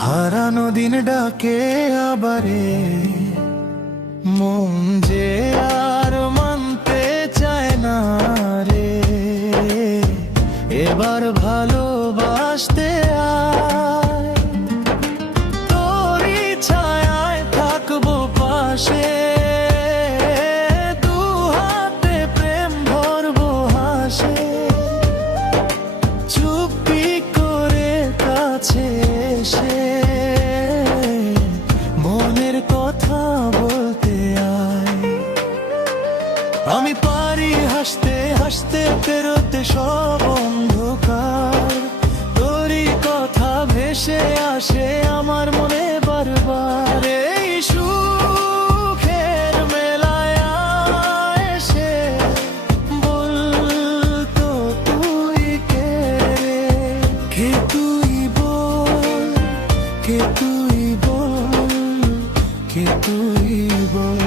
হারানো দিন ডাকে আবারে, মন যে আর মানতে চায় না রে। এবার ভালোবাসতে আয়, তোরই ছায়ায় থাকবো পাশে, দু হাতে প্রেম ভরবো হাসে। চুপি করে কাছে এসে মনের কথা বলতে আয়। আমি পারি হাসতে হাসতে পেরোতে সব অন্ধকার, তোরই কথা ভেসে আসে আমার মনে বারবার। এই সুখের মেলায় এসে বলতো তুই কে রে, কে তুই বল, কে তুই বল, কে তুই বল।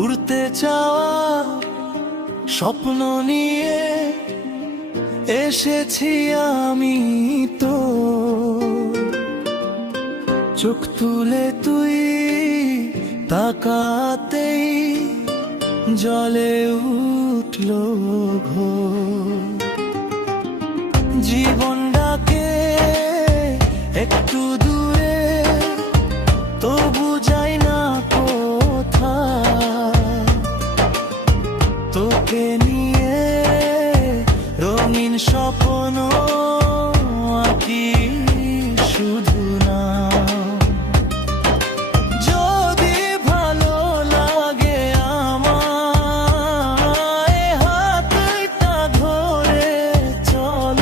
উড়তে চাওয়া স্বপ্ন নিয়ে এসেছি আমি তো, চোখ তুলে তুই তাকাতেই জলে উঠলো ঘোর। জীবনটাকে একটু দূরে তবু যাই না কোথায়, তোকে নিয়ে রঙিন স্বপ্ন আঁকি শুধু না। যদি ভালো লাগে আমায় হাতটা ধরে চল,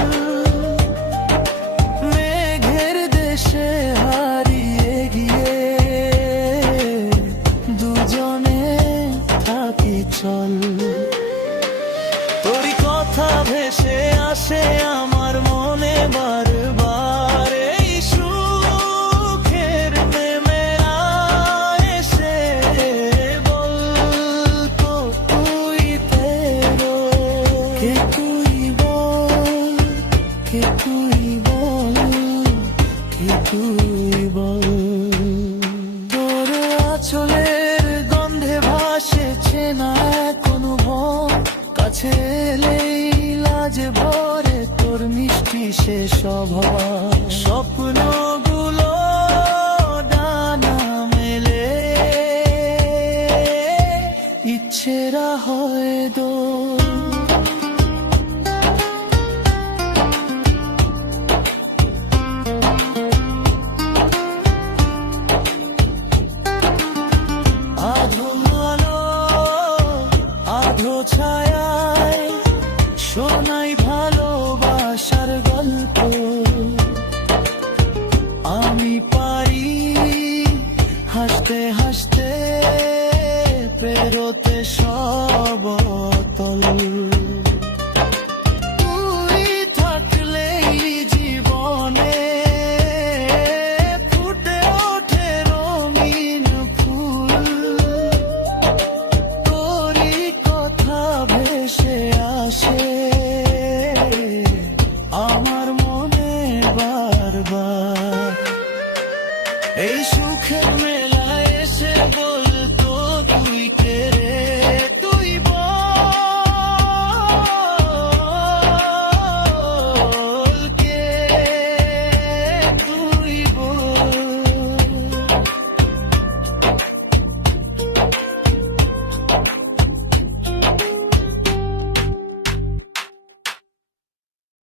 মেঘের দেশে হারিয়ে গিয়ে দুজনে থাকি চল। তোরই কথা ভেসে আসে আমার মনে বারবার, এই সুখের মেলা এসে বলতো তুই তেরো, কে তুই বল, কে তুই বল, কে তুই বল। তোর আঁচলের গন্ধে ভাসে চেনা কোনো ভোর, কাছে এলেই লাজ ভরে তোর মিষ্টি সে স্বভাব। স্বপ্নগুলো ডানা মেলে ইচ্ছেরা হয় দোল। আধো আলো আধো ছায়ায় শোনাই ভালোবাসার গল্প, আমি পারি হাসতে হাসতে পেরোতে সব